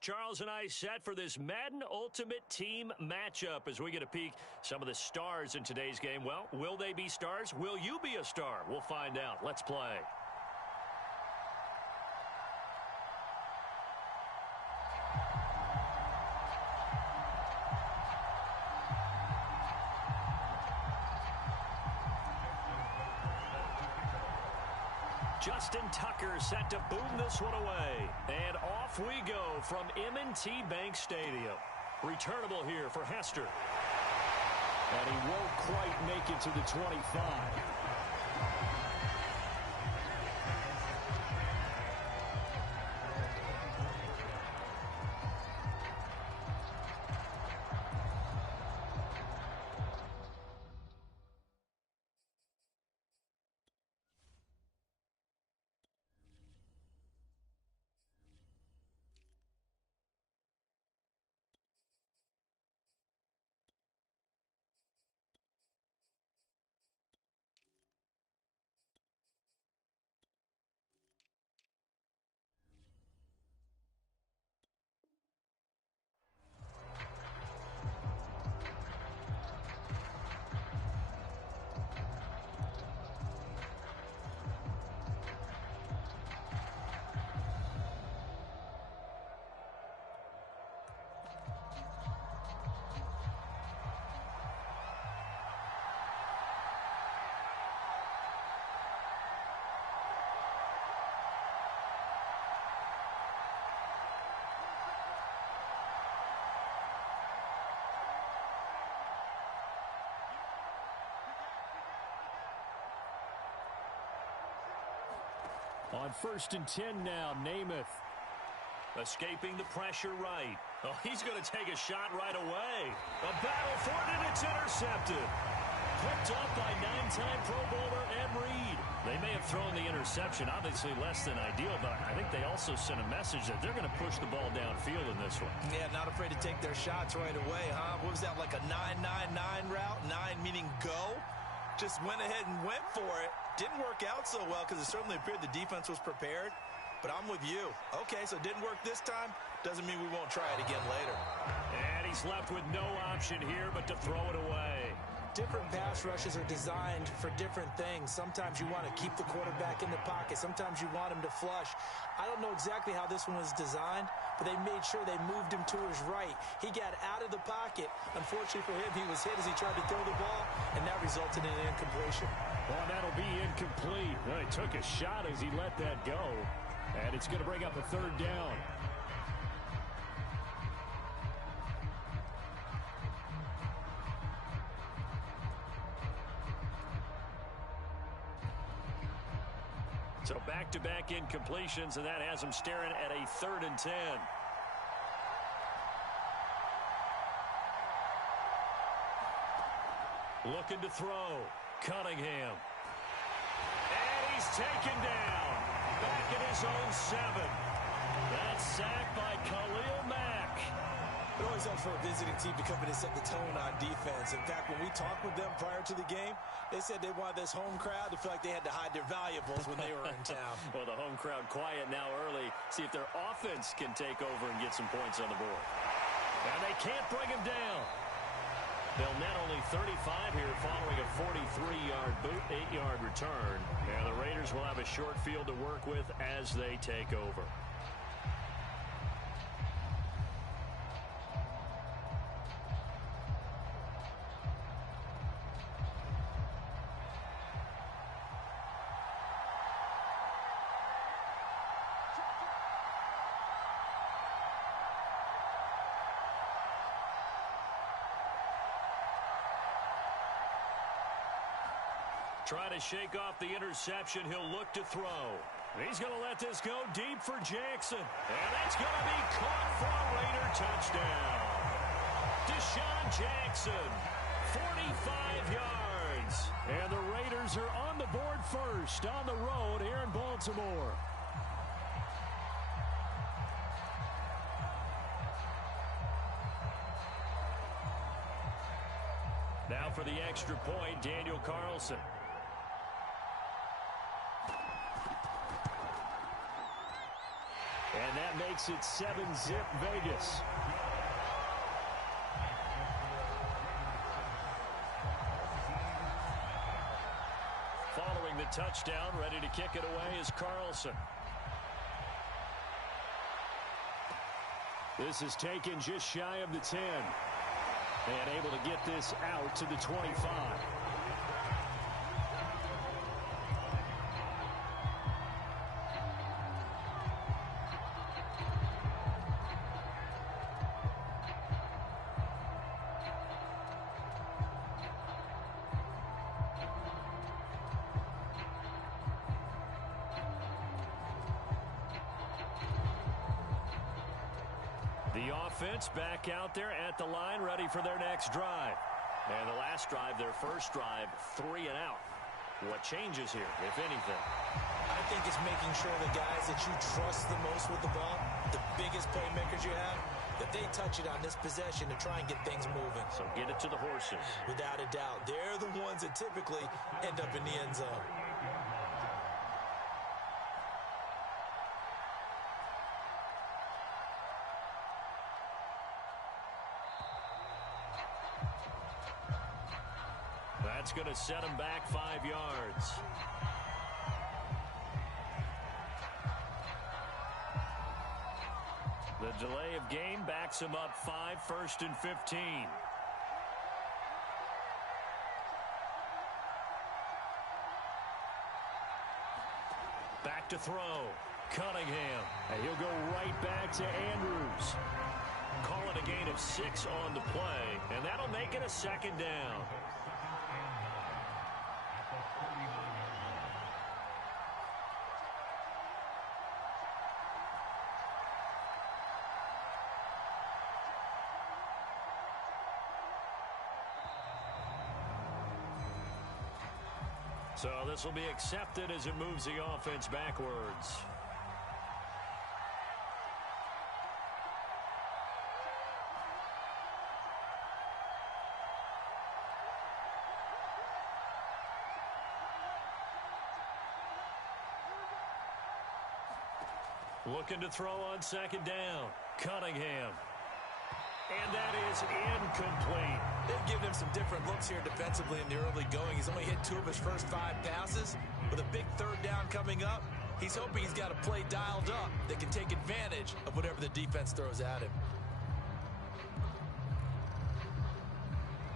Charles and I set for this Madden Ultimate Team matchup as we get a peek some of the stars in today's game. Well, will they be stars? Will you be a star? We'll find out. Let's play. Justin Tucker set to boom this one away. And off we go from M&T Bank Stadium. Returnable here for Hester. And he won't quite make it to the 25. On 1st and 10 now, Namath. Escaping the pressure right. Oh, he's going to take a shot right away. A battle for it, and it's intercepted. Picked up by 9-time Pro Bowler Ed Reed. They may have thrown the interception, obviously less than ideal, but I think they also sent a message that they're going to push the ball downfield in this one. Yeah, not afraid to take their shots right away, huh? What was that, like a 9-9-9 route? 9 meaning go? Just went ahead and went for it. Didn't work out so well because it certainly appeared the defense was prepared. But I'm with you. Okay, so it didn't work this time. Doesn't mean we won't try it again later. And he's left with no option here but to throw it away. Different pass rushes are designed for different things. Sometimes you want to keep the quarterback in the pocket. Sometimes you want him to flush. I don't know exactly how this one was designed, but they made sure they moved him to his right. He got out of the pocket. Unfortunately for him, he was hit as he tried to throw the ball, and that resulted in an incompletion. Well, that'll be incomplete. Well, he took a shot as he let that go, and it's going to bring up a 3rd down. So back-to-back incompletions, and that has him staring at a 3rd and 10. Looking to throw. Cunningham. And he's taken down. Back at his own 7. That's sacked by Khalil Mack. It always helps for a visiting team to come in and set the tone on defense. In fact, when we talked with them prior to the game, they said they wanted this home crowd to feel like they had to hide their valuables when they were in town. Well, the home crowd quiet now early. See if their offense can take over and get some points on the board. And they can't bring him down. They'll net only 35 here following a 43-yard boot, 8-yard return. And the Raiders will have a short field to work with as they take over. Trying to shake off the interception. He'll look to throw. He's going to let this go deep for Jackson. And that's going to be caught for a Raider touchdown. Deshaun Jackson, 45 yards. And the Raiders are on the board first on the road here in Baltimore. Now for the extra point, Daniel Carlson. And that may makes it 7-zip Vegas. Following the touchdown, ready to kick it away is Carlson. This is taken just shy of the 10. And able to get this out to the 25. The offense back out there at the line, ready for their next drive. And the last drive, their first drive, 3 and out. What changes here, if anything? I think it's making sure the guys that you trust the most with the ball, the biggest playmakers you have, that they touch it on this possession to try and get things moving. So get it to the horses. Without a doubt. They're the ones that typically end up in the end zone. That's going to set him back 5 yards. The delay of game backs him up 5, 1st and 15. Back to throw. Cunningham. And he'll go right back to Andrews. Call it a gain of 6 on the play, and that'll make it a 2nd down. So this will be accepted as it moves the offense backwards. Looking to throw on 2nd down. Cunningham. And that is incomplete. They've given him some different looks here defensively in the early going. He's only hit 2 of his first 5 passes. With a big 3rd down coming up, he's hoping he's got a play dialed up that can take advantage of whatever the defense throws at him.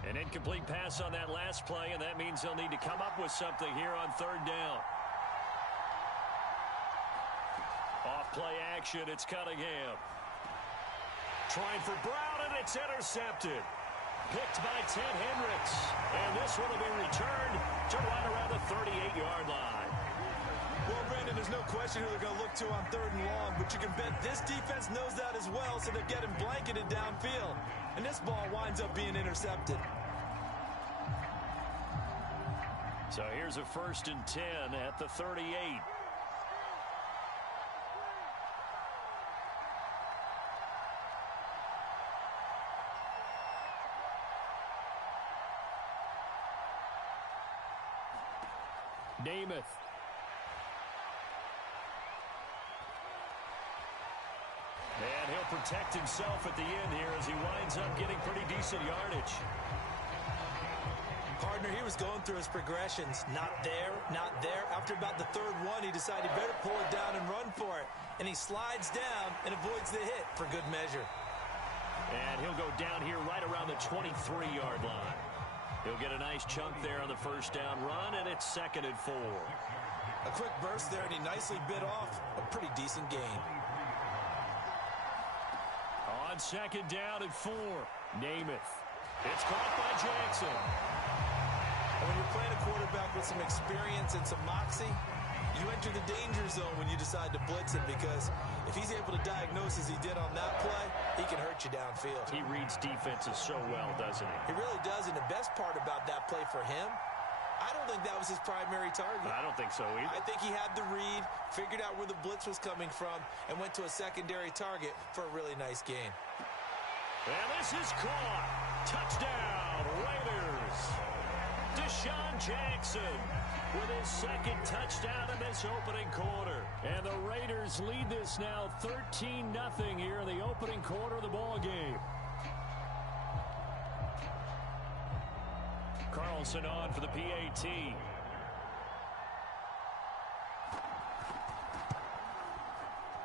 An incomplete pass on that last play, and that means they'll need to come up with something here on 3rd down. Off play action, it's Cunningham. Trying for Brown, and it's intercepted. Picked by Ted Hendricks. And this one will be returned to right around the 38-yard line. Well, Brandon, there's no question who they're going to look to on 3rd and long, but you can bet this defense knows that as well, so they're getting blanketed downfield. And this ball winds up being intercepted. So here's a 1st and 10 at the 38. Namath. And he'll protect himself at the end here as he winds up getting pretty decent yardage. Partner, he was going through his progressions. Not there, not there. After about the 3rd one, he decided he better pull it down and run for it. And he slides down and avoids the hit for good measure. And he'll go down here right around the 23-yard line. He'll get a nice chunk there on the 1st down run, and it's 2nd and 4. A quick burst there, and he nicely bit off a pretty decent gain. On 2nd down and 4, Namath. It's caught by Jackson. And when you're playing a quarterback with some experience and some moxie, you enter the danger zone when you decide to blitz him, because if he's able to diagnose as he did on that play, he can hurt you downfield. He reads defenses so well, doesn't he? He really does, and the best part about that play for him, I don't think that was his primary target. I don't think so either. I think he had the read, figured out where the blitz was coming from, and went to a secondary target for a really nice gain. And this is caught. Touchdown, Raiders. Deshaun Jackson with his second touchdown in this opening quarter. And the Raiders lead this now 13-0 here in the opening quarter of the ball game. Carlson on for the PAT.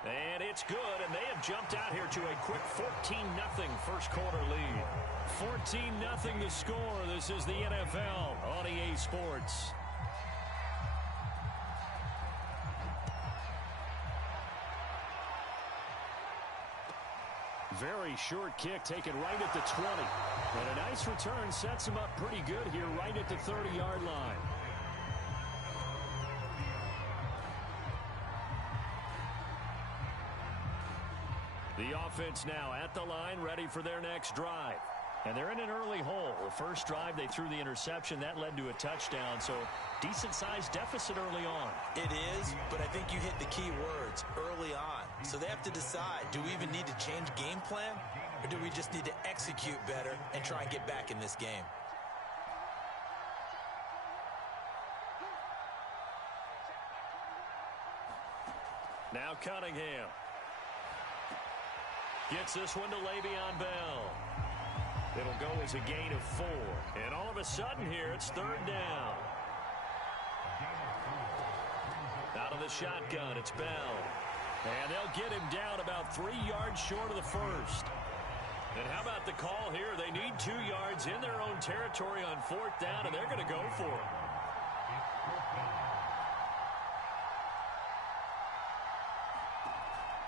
And it's good, and they have jumped out here to a quick 14-0 first quarter lead. 14-0 the score. This is the NFL on EA Sports. Very short kick taken right at the 20. And a nice return sets him up pretty good here right at the 30-yard line. The offense now at the line, ready for their next drive. And they're in an early hole. The first drive, they threw the interception. That led to a touchdown, so decent-sized deficit early on. It is, but I think you hit the key words, early on. So they have to decide, do we even need to change game plan, or do we just need to execute better and try and get back in this game? Now Cunningham. Gets this one to Le'Veon Bell. It'll go as a gain of 4. And all of a sudden here, it's third down. Out of the shotgun, it's Bell. And they'll get him down about 3 yards short of the first. And how about the call here? They need 2 yards in their own territory on fourth down, and they're going to go for it.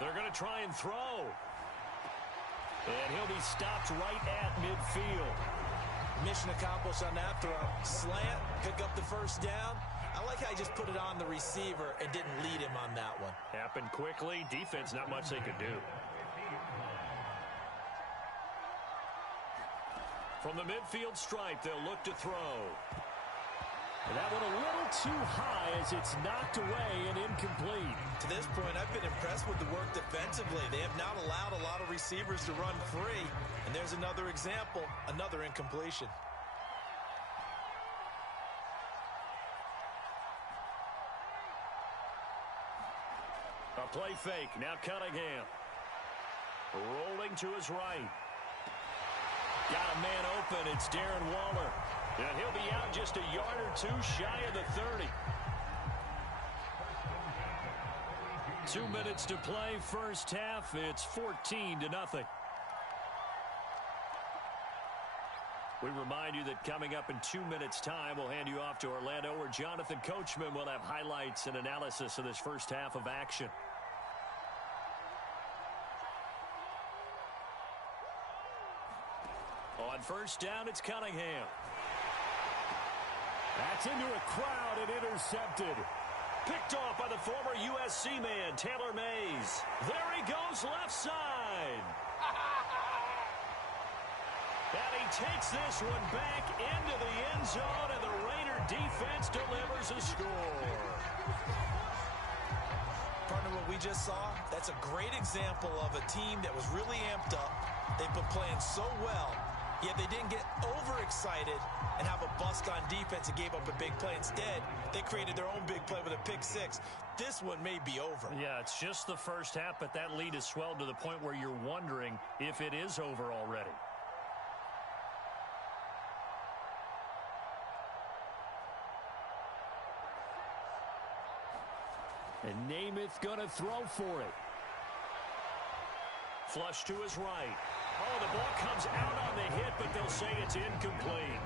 They're going to try and throw. And he'll be stopped right at midfield. Mission accomplished on that throw. Slant, pick up the first down. I like how he just put it on the receiver and didn't lead him on that one. Happened quickly. Defense, not much they could do. From the midfield stripe, they'll look to throw. And that one a little too high as it's knocked away and incomplete. To this point, I've been impressed with the work defensively. They have not allowed a lot of receivers to run free. And there's another example, another incompletion. A play fake. Now Cunningham. Rolling to his right. Got a man open. It's Darren Waller. And he'll be out just a yard or two shy of the 30. 2 minutes to play first half. It's 14-0. We remind you that coming up in 2 minutes' time, we'll hand you off to Orlando, where Jonathan Coachman will have highlights and analysis of this first half of action. On first down, it's Cunningham. That's into a crowd and intercepted. Picked off by the former USC man, Taylor Mays. There he goes, left side. And he takes this one back into the end zone, and the Raider defense delivers a score. Partner, what we just saw, that's a great example of a team that was really amped up. They've been playing so well, yet they didn't get overexcited and have a bust on defense and gave up a big play. Instead, they created their own big play with a pick six. This one may be over. Yeah, it's just the first half, but that lead has swelled to the point where you're wondering if it is over already. And Namath gonna throw for it. Flush to his right. Oh, the ball comes out on the hit, but they'll say it's incomplete.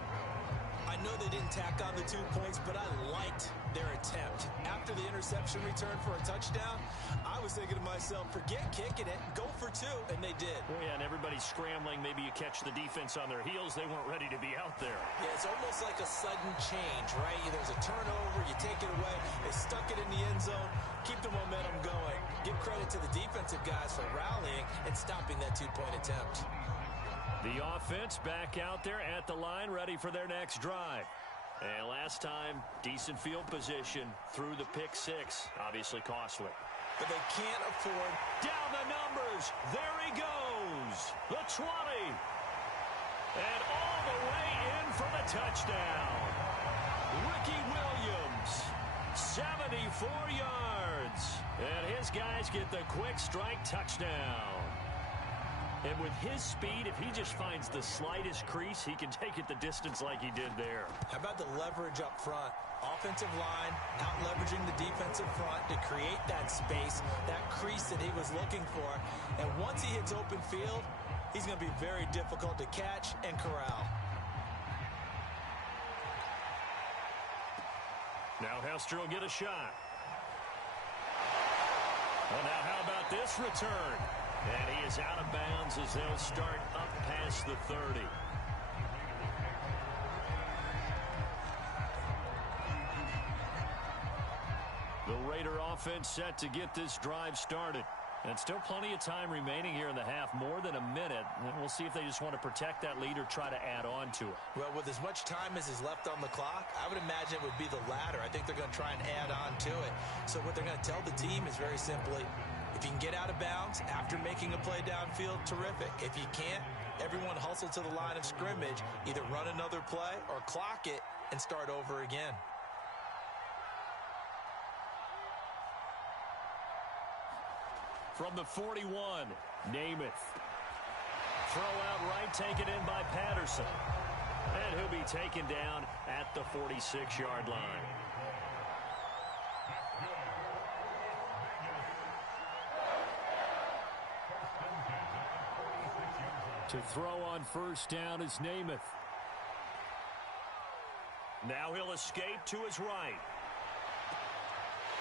I know they didn't tack on the 2 points, but I liked their attempt. After the interception return for a touchdown, I was thinking to myself, forget kicking it, go for 2, and they did. Well, yeah, and everybody's scrambling. Maybe you catch the defense on their heels. They weren't ready to be out there. Yeah, it's almost like a sudden change, right? There's a turnover, you take it away, they stuck it in the end zone, keep the momentum going. Give credit to the defensive guys for rallying and stopping that 2-point attempt. The offense back out there at the line, ready for their next drive. And last time, decent field position through the pick six. Obviously costly. But they can't afford. Down the numbers. There he goes. The 20. And all the way in for the touchdown. Ricky Williams, 74 yards. And his guys get the quick strike touchdown. And with his speed, if he just finds the slightest crease, he can take it the distance like he did there. How about the leverage up front? Offensive line out leveraging the defensive front to create that space, that crease that he was looking for. And once he hits open field, he's going to be very difficult to catch and corral. Now Hester will get a shot. Well, now how about this return? And he is out of bounds as they'll start up past the 30. The Raider offense set to get this drive started. And still plenty of time remaining here in the half, more than a minute. And we'll see if they just want to protect that lead or try to add on to it. Well, with as much time as is left on the clock, I would imagine it would be the latter. I think they're going to try and add on to it. So what they're going to tell the team is very simply, if you can get out of bounds after making a play downfield, terrific. If you can't, everyone hustle to the line of scrimmage, either run another play or clock it and start over again. From the 41, Namath. Throw out right, taken in by Patterson. And he'll be taken down at the 46-yard line. To throw on first down is Namath. Now he'll escape to his right.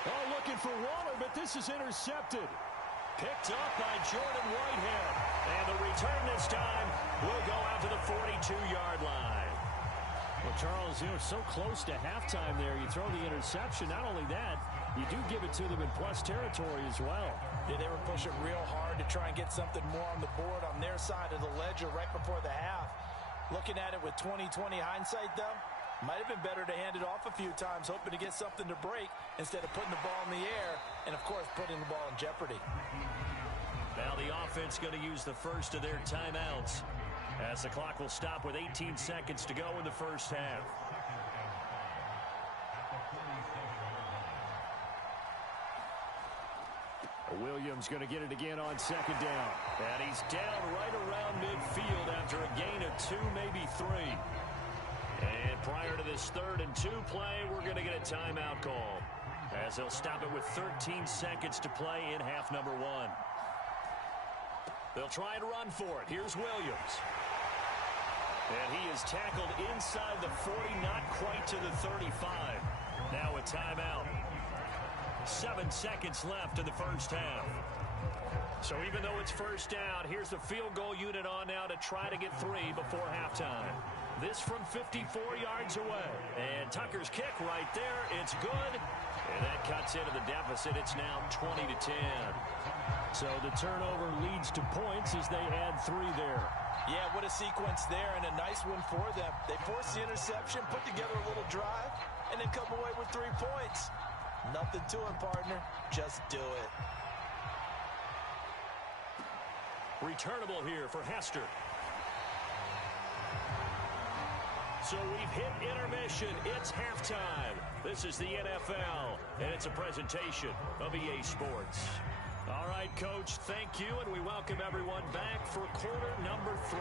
Oh, looking for Waller, but this is intercepted. Picked up by Jordan Whitehead. And the return this time will go out to the 42-yard line. Well, Charles, you know, so close to halftime there. You throw the interception. Not only that, you do give it to them in plus territory as well. Yeah, they were pushing real hard to try and get something more on the board on their side of the ledger right before the half. Looking at it with 20/20 hindsight, though, might have been better to hand it off a few times, hoping to get something to break instead of putting the ball in the air and, of course, putting the ball in jeopardy. Now the offense going to use the first of their timeouts as the clock will stop with 18 seconds to go in the first half. Williams going to get it again on second down. And he's down right around midfield after a gain of 2, maybe 3. And prior to this 3rd and 2 play, we're going to get a timeout call as they'll stop it with 13 seconds to play in half number 1. They'll try and run for it. Here's Williams. And he is tackled inside the 40, not quite to the 35. Now a timeout. 7 seconds left in the first half. So even though it's first down, here's the field goal unit on now to try to get 3 before halftime. This from 54 yards away. And Tucker's kick right there. It's good. And that cuts into the deficit. It's now 20-10. So the turnover leads to points as they add 3 there. Yeah, what a sequence there, and a nice one for them. They forced the interception, put together a little drive, and then come away with 3 points. Nothing to it, partner. Just do it. Returnable here for Hester. So we've hit intermission. It's halftime. This is the NFL, and it's a presentation of EA Sports. All right, Coach, thank you, and we welcome everyone back for quarter number 3.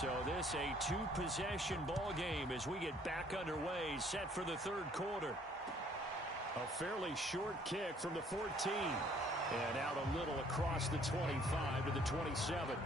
So this a 2-possession ball game as we get back underway, set for the 3rd quarter. A fairly short kick from the 14, and out a little across the 25 to the 27.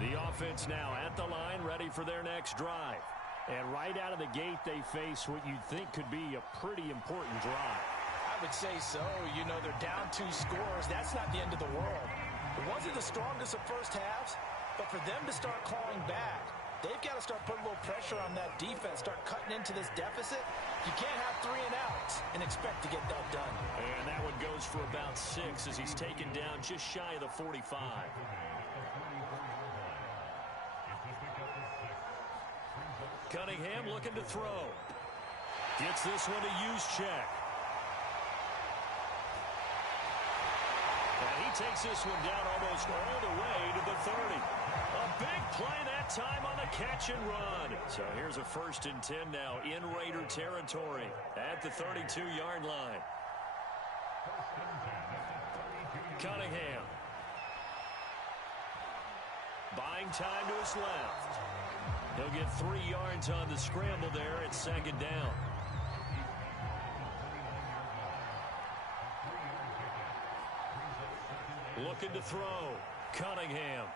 The offense now at the line, ready for their next drive. And right out of the gate, they face what you'd think could be a pretty important drive. I would say so. You know, they're down 2 scores. That's not the end of the world. It wasn't the strongest of first halves, but for them to start clawing back, they've got to start putting a little pressure on that defense, start cutting into this deficit. You can't have 3 and outs and expect to get that done. And that one goes for about 6 as he's taken down just shy of the 45. Cunningham looking to throw. Gets this one to Juszczyk. And he takes this one down almost all the way to the 30. A big play that time on the catch and run. So here's a 1st and 10 now in Raider territory at the 32-yard line. Cunningham. Buying time to his left. He'll get 3 yards on the scramble there at 2nd down. Looking to throw. Cunningham.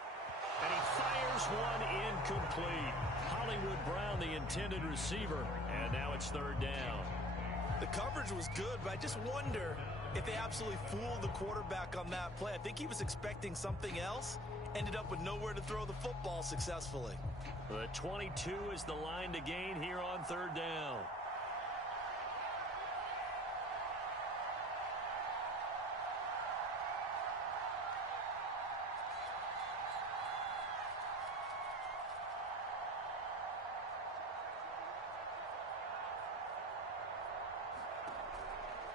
And he fires one incomplete. Hollywood Brown, the intended receiver. And now it's 3rd down. The coverage was good, but I just wonder if they absolutely fooled the quarterback on that play. I think he was expecting something else. Ended up with nowhere to throw the football successfully. The 22 is the line to gain here on 3rd down.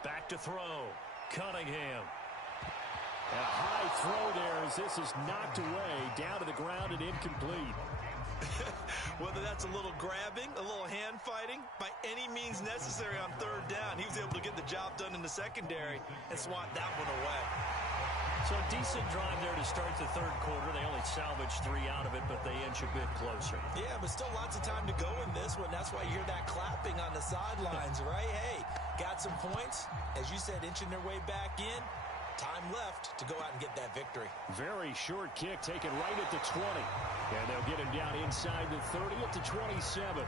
Back to throw. Cunningham. And a high throw there as this is knocked away, down to the ground and incomplete. Whether that's a little grabbing, a little hand fighting, by any means necessary on 3rd down, he was able to get the job done in the secondary and swat that one away. So a decent drive there to start the 3rd quarter. They only salvaged 3 out of it, but they inch a bit closer. Yeah, but still lots of time to go in this one. That's why you hear that clapping on the sidelines, right? Hey, got some points. As you said, inching their way back in. Time left to go out and get that victory. Very short kick taken right at the 20. And they'll get him down inside the 30 at the 27.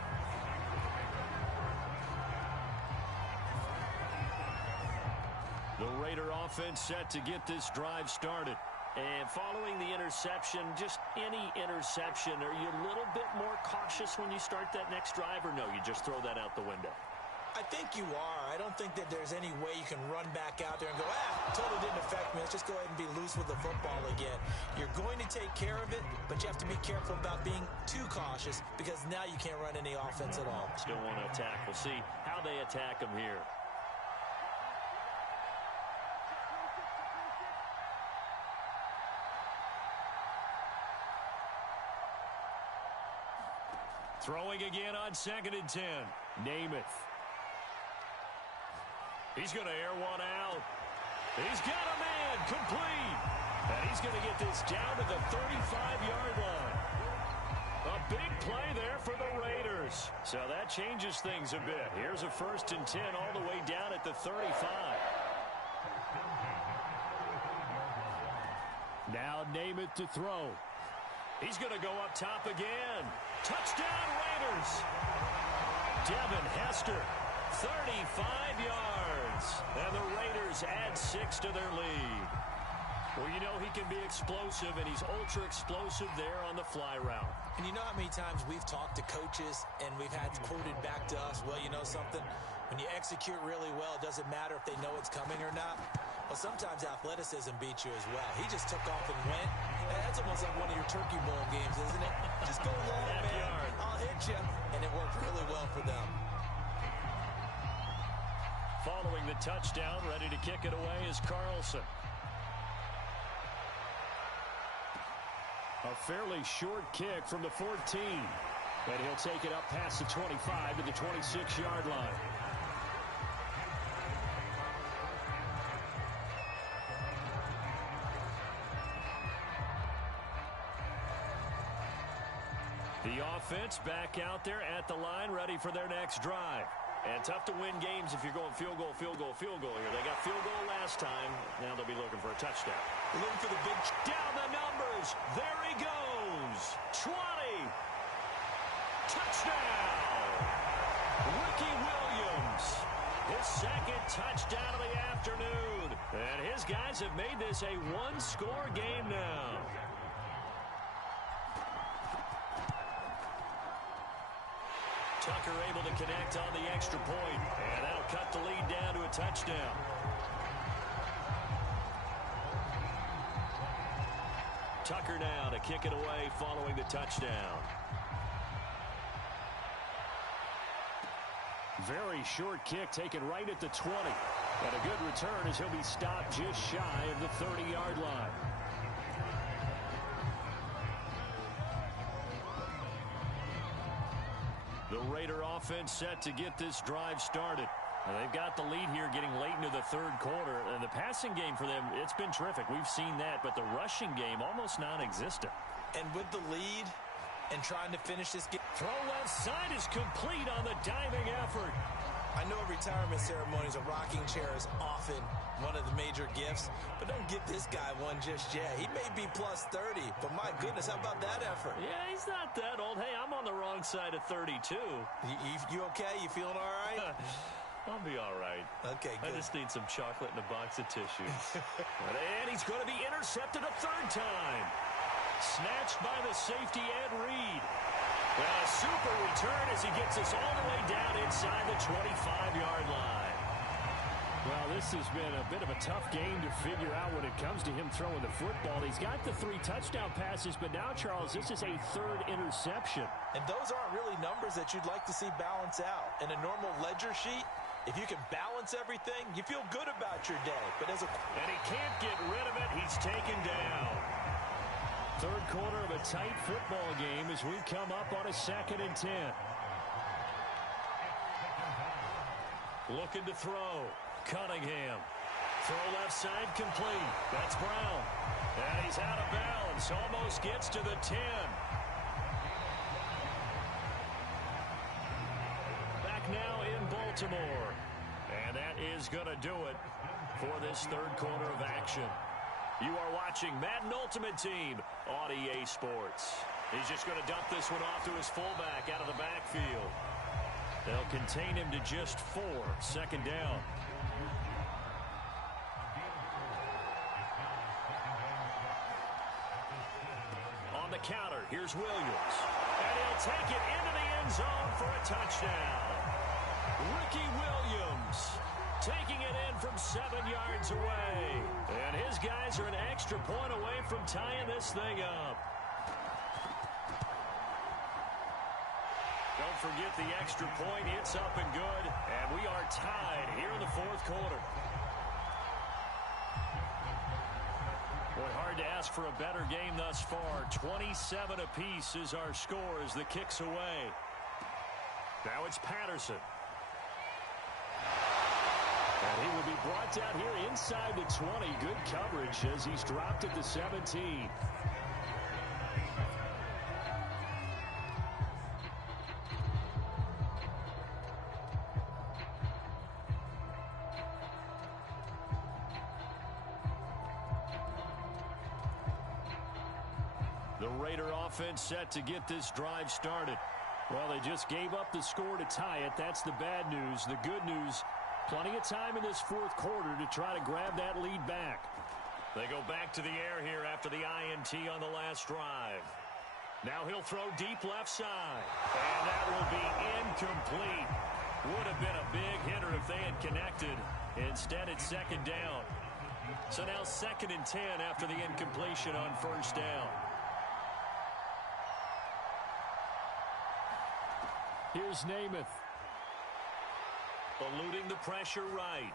The Raider offense set to get this drive started. And following the interception, just any interception, are you a little bit more cautious when you start that next drive, or no, you just throw that out the window? I think you are. I don't think that there's any way you can run back out there and go, totally didn't affect me. Let's just go ahead and be loose with the football again. You're going to take care of it, but you have to be careful about being too cautious because now you can't run any offense at all. Still want to attack. We'll see how they attack him here. Throwing again on 2nd and 10. Namath. He's going to air one out. He's got a man complete. And he's going to get this down to the 35-yard line. A big play there for the Raiders. So that changes things a bit. Here's a 1st and 10 all the way down at the 35. Now Namath to throw. He's going to go up top again. Touchdown Raiders. Devin Hester, 35 yards. And the Raiders add 6 to their lead. Well, you know he can be explosive, and he's ultra explosive there on the fly route. And you know how many times we've talked to coaches and we've had quoted back to us, well, you know something? When you execute really well, it doesn't matter if they know it's coming or not. Well, sometimes athleticism beats you as well. He just took off and went. That's almost like one of your Turkey Bowl games, isn't it? Just go long, man. I'll hit you. And it worked really well for them. Following the touchdown, ready to kick it away is Carlson. A fairly short kick from the 14. And he'll take it up past the 25 to the 26-yard line. The offense back out there at the line, ready for their next drive. And tough to win games if you're going field goal, field goal, field goal here. They got field goal last time. Now they'll be looking for a touchdown. Looking for the big... Down the numbers. There he goes. 20. Touchdown. Ricky Williams. His 2nd touchdown of the afternoon. And his guys have made this a one-score game now. Tucker able to connect on the extra point, and that'll cut the lead down to a touchdown. Tucker now to kick it away following the touchdown. Very short kick taken right at the 20. And a good return as he'll be stopped just shy of the 30-yard line. The Raider offense set to get this drive started. And they've got the lead here getting late into the third quarter. And the passing game for them, it's been terrific. We've seen that. But the rushing game, almost non-existent. And with the lead and trying to finish this game. Throw left side is complete on the diving effort. I know retirement ceremonies, a rocking chair is often one of the major gifts, but don't give this guy one just yet. He may be plus 30, but my goodness, how about that effort? Yeah, he's not that old. Hey, I'm on the wrong side of 32. You okay? You feeling all right? I'll be all right. Okay, good. I just need some chocolate and a box of tissues. And he's going to be intercepted a third time. Snatched by the safety, Ed Reed. Well, a super return as he gets us all the way down inside the 25-yard line. Well, this has been a bit of a tough game to figure out when it comes to him throwing the football. He's got the 3 touchdown passes, but now, Charles, this is a third interception. And those aren't really numbers that you'd like to see balance out. In a normal ledger sheet, if you can balance everything, you feel good about your day. But and he can't get rid of it. He's taken down. Third quarter of a tight football game as we come up on a 2nd and 10. Looking to throw. Cunningham. Throw left side complete. That's Brown. And he's out of bounds. Almost gets to the 10. Back now in Baltimore. And that is going to do it for this third quarter of action. You are watching Madden Ultimate Team on EA Sports. He's just going to dump this one off to his fullback out of the backfield. They'll contain him to just 4. 2nd down. On the counter, here's Williams. And he'll take it into the end zone for a touchdown. Ricky Williams taking it in from 7 yards away. And his guys are an extra point away from tying this thing up. Don't forget the extra point. It's up and good. And we are tied here in the fourth quarter. Boy, hard to ask for a better game thus far. 27 apiece is our score as the kick's away. Now it's Patterson. And he will be brought down here inside the 20. Good coverage as he's dropped at the 17. The Raider offense set to get this drive started. Well, they just gave up the score to tie it. That's the bad news. The good news, plenty of time in this fourth quarter to try to grab that lead back. They go back to the air here after the INT on the last drive. Now he'll throw deep left side. And that will be incomplete. Would have been a big hitter if they had connected. Instead, it's 2nd down. So now 2nd and 10 after the incompletion on 1st down. Here's Namath. Eluding the pressure right.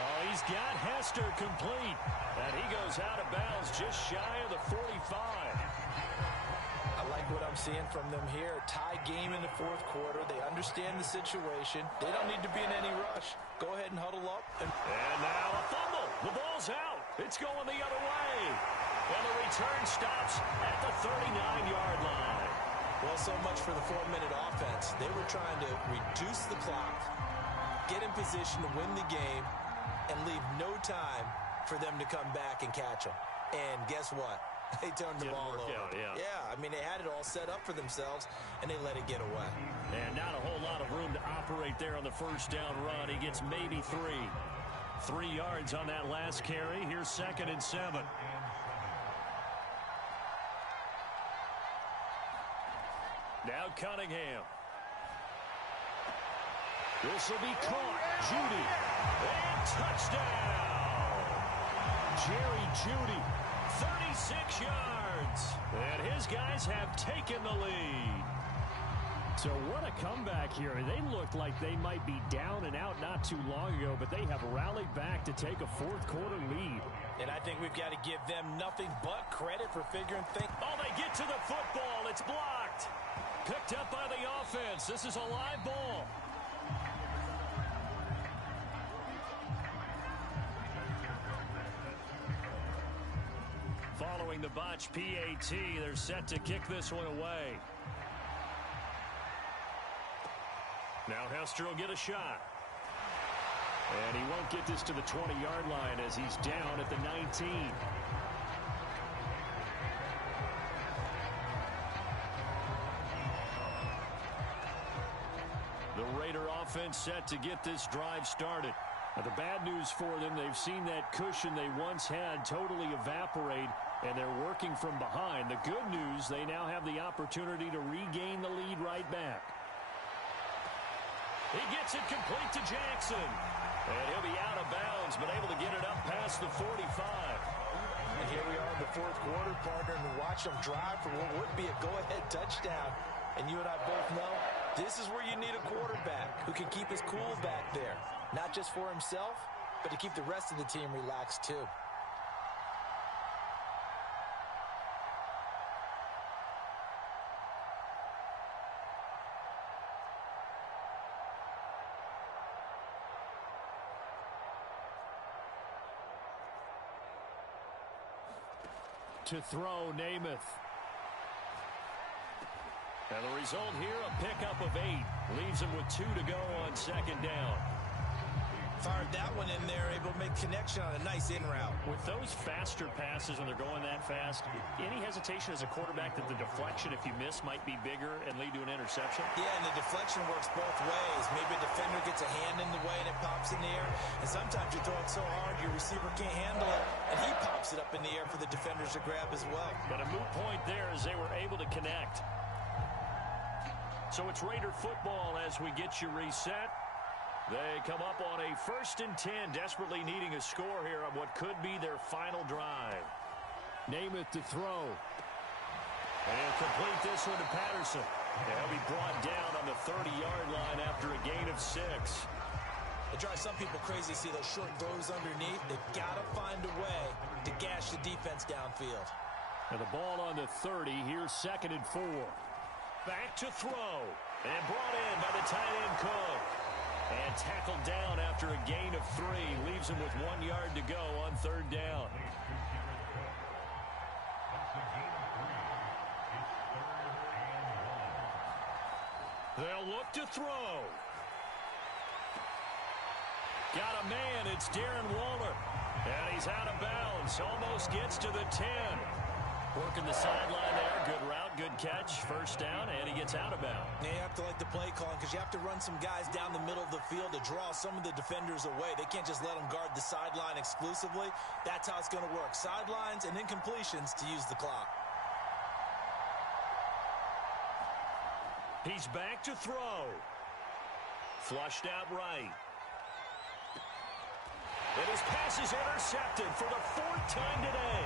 Oh, he's got Hester complete. And he goes out of bounds just shy of the 45. I like what I'm seeing from them here. Tie game in the fourth quarter. They understand the situation. They don't need to be in any rush. Go ahead and huddle up. And now a fumble. The ball's out. It's going the other way. And the return stops at the 39-yard line. Well, so much for the 4-minute offense. They were trying to reduce the clock, get in position to win the game, and leave no time for them to come back and catch them. And guess what? They turned the ball over. Yeah, I mean, they had it all set up for themselves, and they let it get away. And not a whole lot of room to operate there on the first down run. He gets maybe 3. 3 yards on that last carry. Here's 2nd and 7. Now Cunningham. This will be caught. Jeudy. And touchdown. Jerry Jeudy. 36 yards. And his guys have taken the lead. So what a comeback here. They looked like they might be down and out not too long ago, but they have rallied back to take a fourth-quarter lead. And I think we've got to give them nothing but credit for figuring things. Oh, they get to the football. It's blocked. Picked up by the offense. This is a live ball. Following the botch PAT, they're set to kick this one away. Now Hester will get a shot. And he won't get this to the 20-yard line as he's down at the 19. The Raider offense set to get this drive started. Now, the bad news for them, they've seen that cushion they once had totally evaporate, and they're working from behind. The good news, they now have the opportunity to regain the lead right back. He gets it complete to Jackson. And he'll be out of bounds, but able to get it up past the 45. And here we are in the fourth quarter, partner, and watch them drive for what would be a go-ahead touchdown. And you and I both know this is where you need a quarterback who can keep his cool back there. Not just for himself, but to keep the rest of the team relaxed too. To throw, Namath. And the result here, a pickup of 8. Leaves him with 2 to go on second down. Fired that one in there, able to make connection on a nice in route. With those faster passes when they're going that fast, any hesitation as a quarterback that the deflection, if you miss, might be bigger and lead to an interception? Yeah, and the deflection works both ways. Maybe a defender gets a hand in the way and it pops in the air. And sometimes you throw it so hard your receiver can't handle it, and he pops it up in the air for the defenders to grab as well. But a moot point there as they were able to connect. So it's Raider football as we get you reset. They come up on a 1st and 10, desperately needing a score here on what could be their final drive. Namath to throw. And complete this one to Patterson. And he'll be brought down on the 30-yard line after a gain of 6. It drives some people crazy to see those short throws underneath. They've got to find a way to gash the defense downfield. And the ball on the 30. Here's 2nd and 4. Back to throw. And brought in by the tight end Cook. And tackled down after a gain of 3. Leaves him with 1 yard to go on 3rd down. They'll look to throw. Got a man. It's Darren Waller. And he's out of bounds. Almost gets to the 10. Working the sideline there. Good route, good catch. 1st down, and he gets out of bounds. Yeah, you have to like the play calling because you have to run some guys down the middle of the field to draw some of the defenders away. They can't just let them guard the sideline exclusively. That's how it's going to work. Sidelines and incompletions to use the clock. He's back to throw. Flushed out right. And his pass is intercepted for the 4th time today.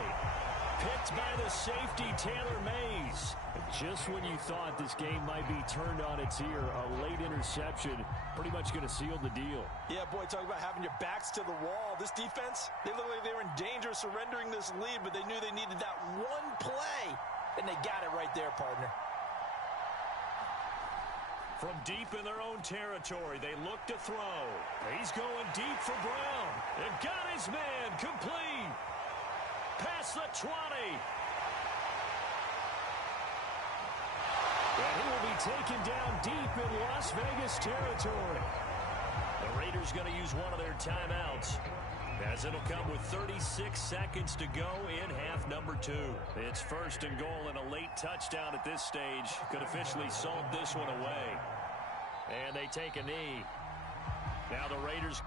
Picked by the safety, Taylor Mays. Just when you thought this game might be turned on its ear, a late interception pretty much going to seal the deal. Yeah, boy, talk about having your backs to the wall. This defense, they look like they were in danger of surrendering this lead, but they knew they needed that one play, and they got it right there, partner. From deep in their own territory, they look to throw. He's going deep for Brown. And got his man complete. Past the 20. And he will be taken down deep in Las Vegas territory. The Raiders going to use one of their timeouts, as it'll come with 36 seconds to go in half number 2. It's 1st and goal, and a late touchdown at this stage could officially salt this one away. And they take a knee. Now the Raiders